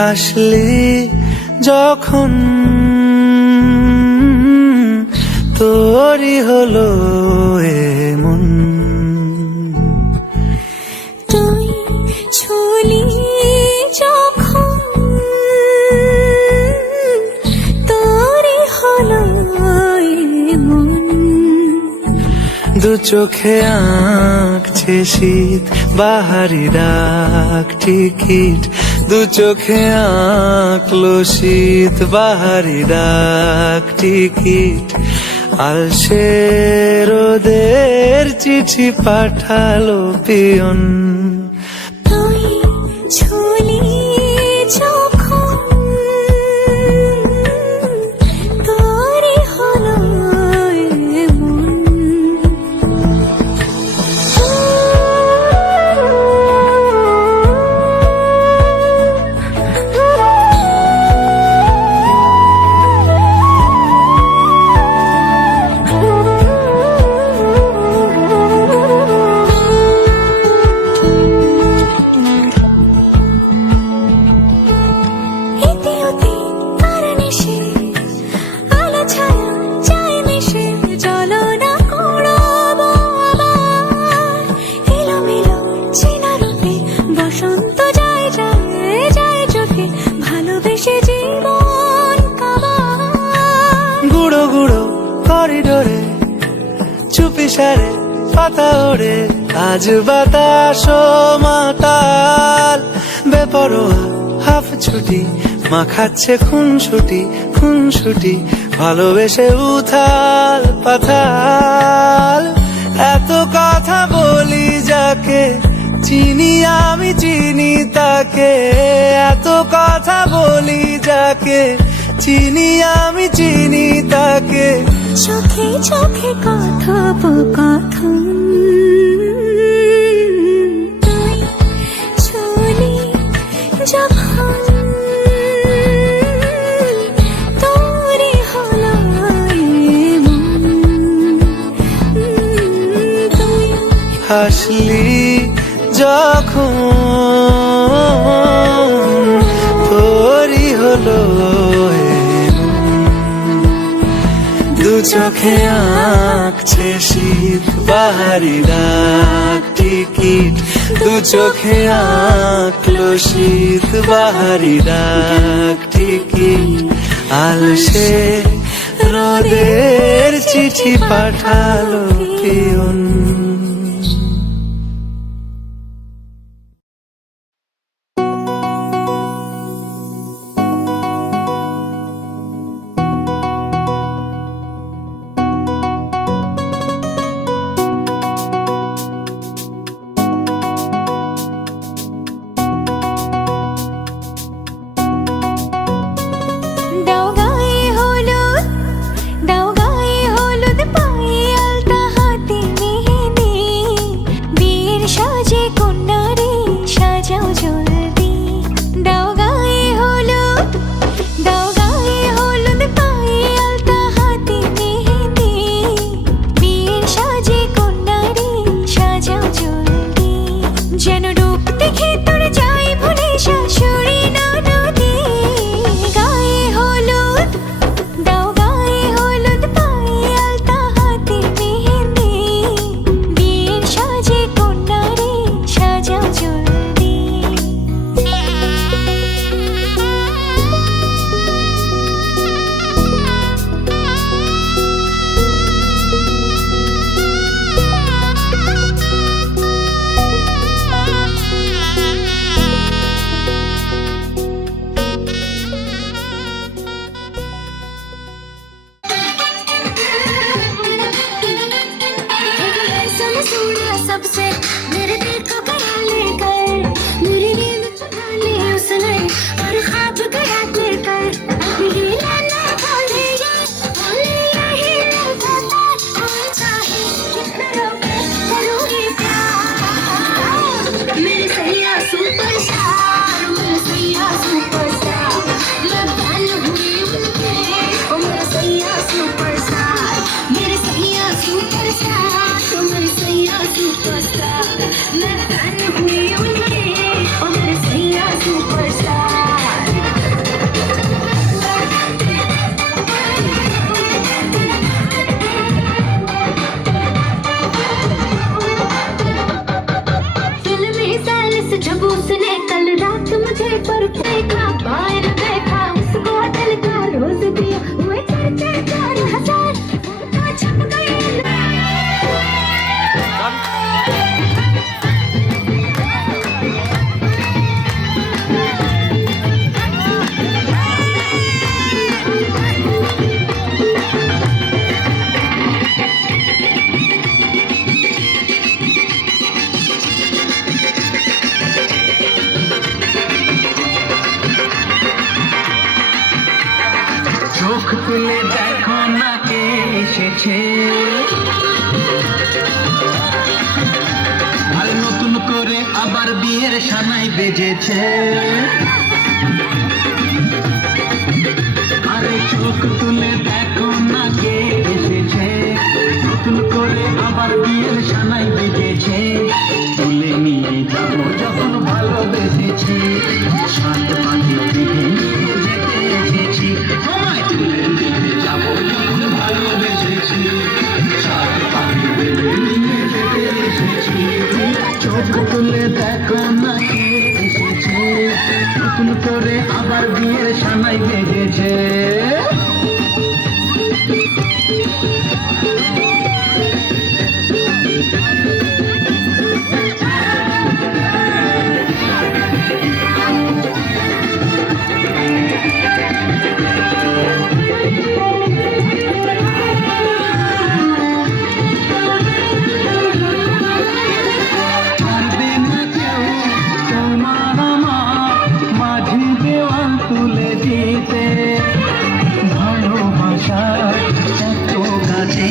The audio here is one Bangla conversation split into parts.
হাসলি যখন তোরই হলো এমন, তুই ছুলি যখন তোরই হলো এমন। দু চোখে আঁকছে শীত বাহারি ডাক টিকিট, দু চোখে আঁকলো শীত বাহারি ডাক টিকিট। আলসে রোদের চিঠি পাঠালো পিয়ন, তুই ছুলি যখন তোরই হলো এমন। গুঁড়ো গুঁড়ো করিডোরে চুপি সারে পাতা ওড়ে, আজ বাতাস মাতাল বেপরোয়া হাফ ছুটি, মাখাচ্ছে খুনসুটি খুনসুটি, ভালোবেসে উথাল পাথাল। এত কথা বলি যাকে চিনি আমি চিনি তাকে, এত কথা বলি যাকে চিনি আমি চিনি তাকে। চোখে চোখে কথোপকথন, তুই ছুলি যখন তোরই হলো এমন। তুই হাসলি যখন তোরই হলো এমন, দু চোখে আঁকছে শীত বাহারি ডাক টিকিট, দু চোখে আঁকলো শীত বাহারি ডাক টিকিট। আলসে রোদের চিঠি পাঠালো পিয়ন। দাও গায়ে হলুদ, দাও গায়ে হলুদ, পায়ে আলতা হাতে মেহেন্দি। চোখ তুলে দেখো না কে এসেছে, আর নতুন করে আবার বিয়ের সানাই বেজেছে। আরে চোখ তুলে দেখো না কে এসেছে, নতুন করে আবার বিয়ের সানাই বেজেছে। তুলে নিয়ে যাবো যখন ভালোবেসেছি, সাত পাখি থেকে নিয়ে যেতে এসেছি। আমায় তুলে নিয়ে যাবো যখন ভালোবেসেছি, সাত পাখি থেকে নিয়ে যেতে এসেছি। চোখ তুলে দেখো না কে এসেছে, নতুন করে আবার বিয়ের সানাই বেজেছে। পারবে না কেউ তোমার আমার মাঝে দেওয়াল তুলে দিতে, ভালোবাসার এত কাছে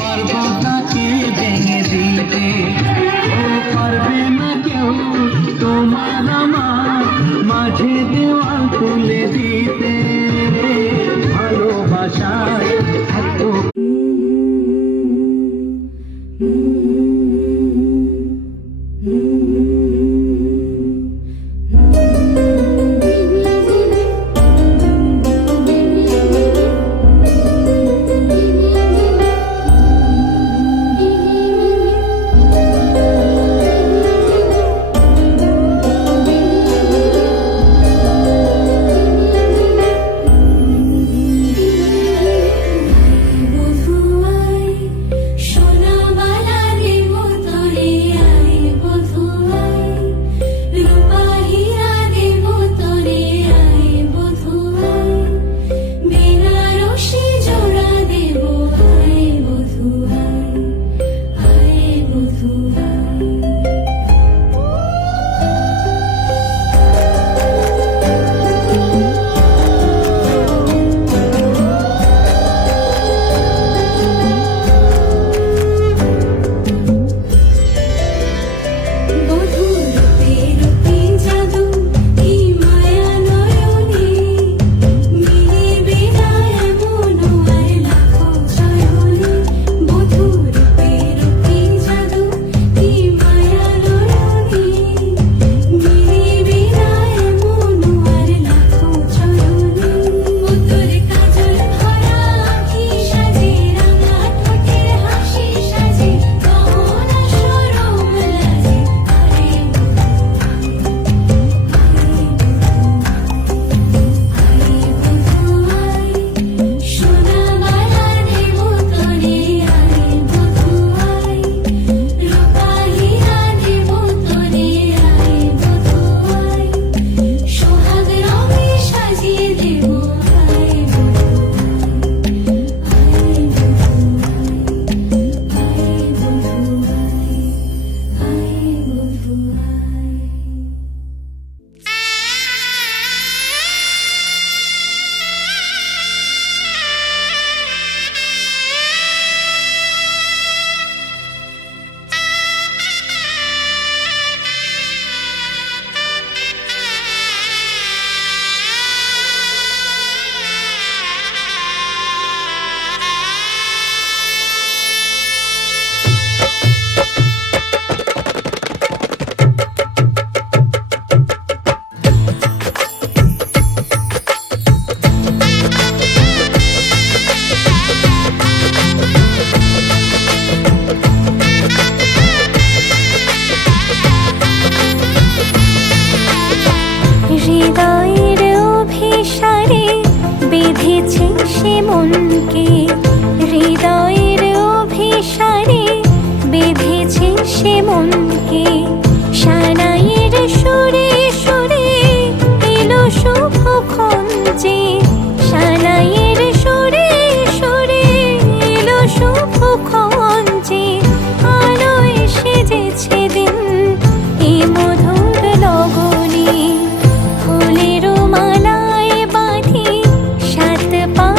পারবো তাকে ভেঙে দিতে। ও পারবে না কেউ তোমার আমার মাঝে দেওয়াল তুলে দিতে, ভালোবাসার এত মালায় বাঁধি সাত পা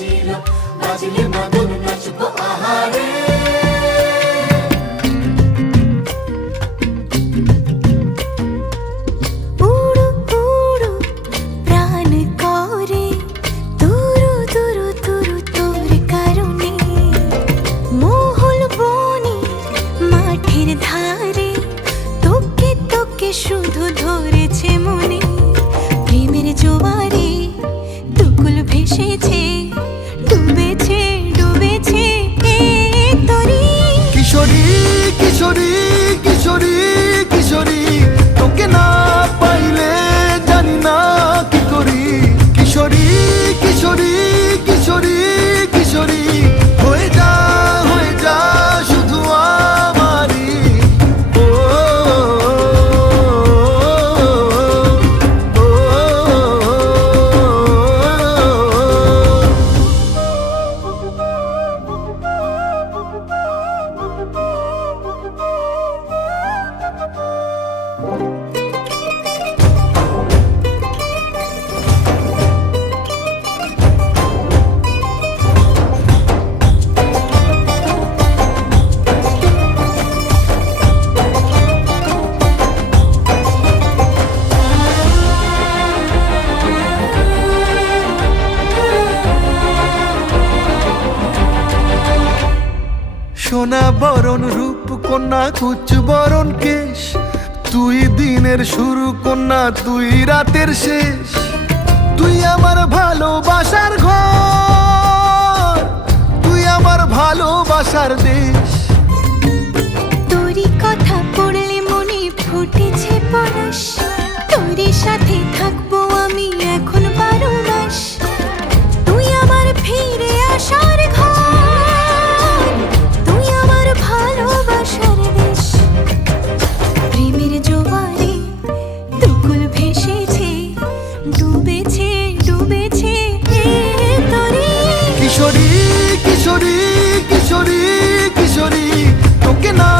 বাজিল বাজলে মদন নাচবো আহারে উড়ু উড়ু প্রাণ করে তুরু তুরু তুরু তোর কারণে মহল বনে মাঠের ধারে তোকে তোকে শুধু ধরেছে মনে প্রেমের জোয়ারে দুকুল ভেসেছে ডুবেছে ডুবেছে এ তরি কিশোরী কিশোরী কিশোরী কিশোরী তোকে না পাইলে জানি না কি করি কিশোরী কিশোরী কিশোরী কিশোরী হয়ে যা শুধু আমারই ও, ও, ও, ও, সোনা বরণ রূপ কন্যা কুচ বরণ কেশ তুই দিনের শুরু কন্যা তুই রাতের শেষ তুই আমার ভালোবাসার ঘর তুই আমার ভালোবাসার দেশ তোরই কথা পড়লে মনে ফুটেছে পরশ তোরই সাথে থাকবো আমি এখন 12 মাস তুই আমার ফিরে আসার ঘর তুই আমার ভালোবাসার দেশ প্রেমের জোয়ারে দুকুল ভেসেছে ডুবেছে ডুবেছে এ তরি কিশোরী কিশোরী কিশোরী কিশোরী তোকে না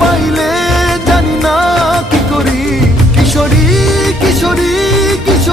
পাইলে জানি না কি করি কিশোরী কিশোরী কিশোরী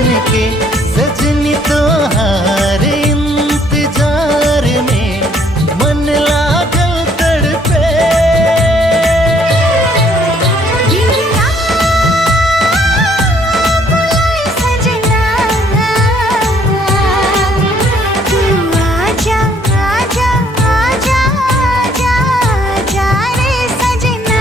बन के सजनी तोहार इंतजार में मन लागल तड़पे। बिना बुलाए सजना तू आजा आजा आजा आजा आजा रे सजना।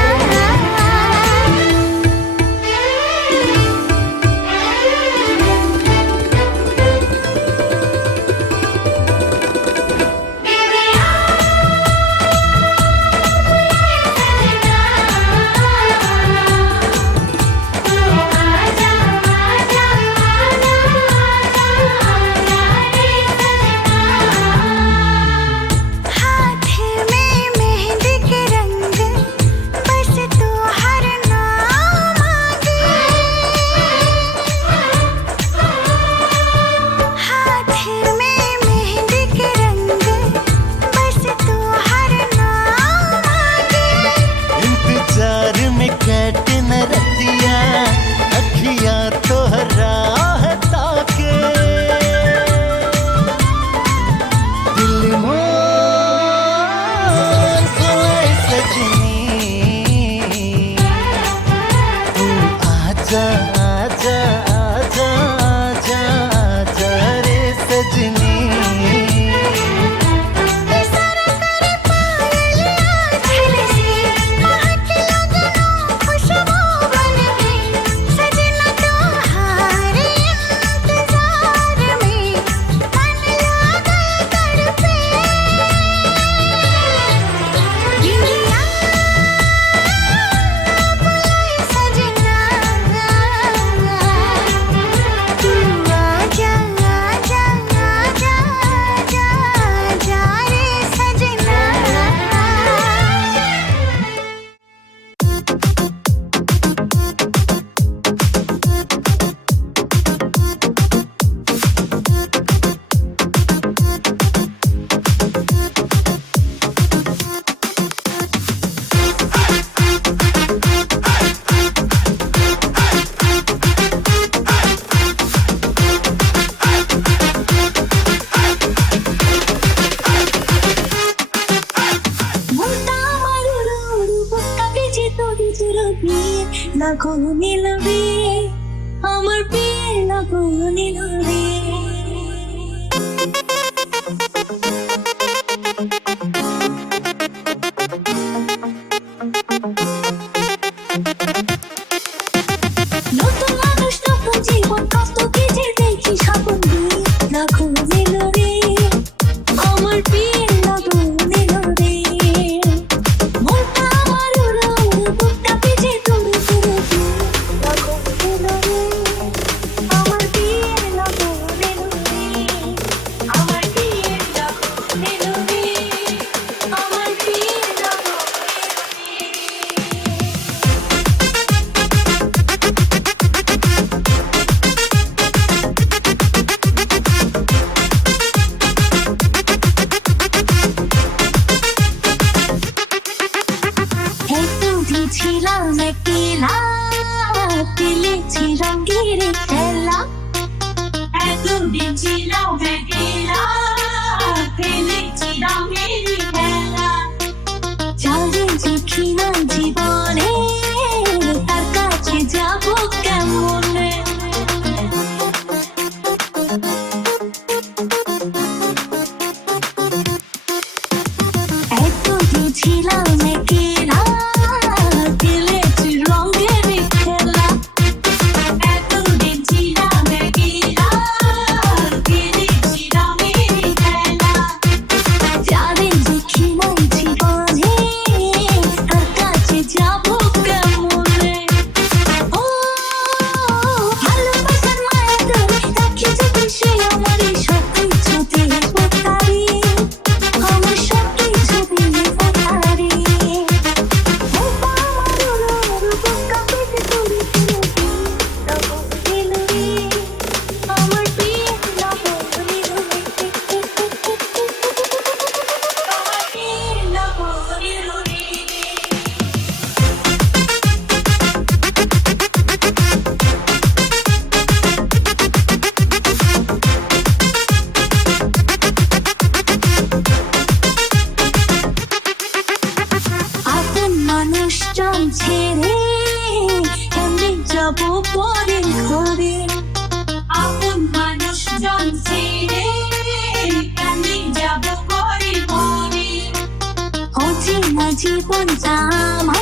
आम्हा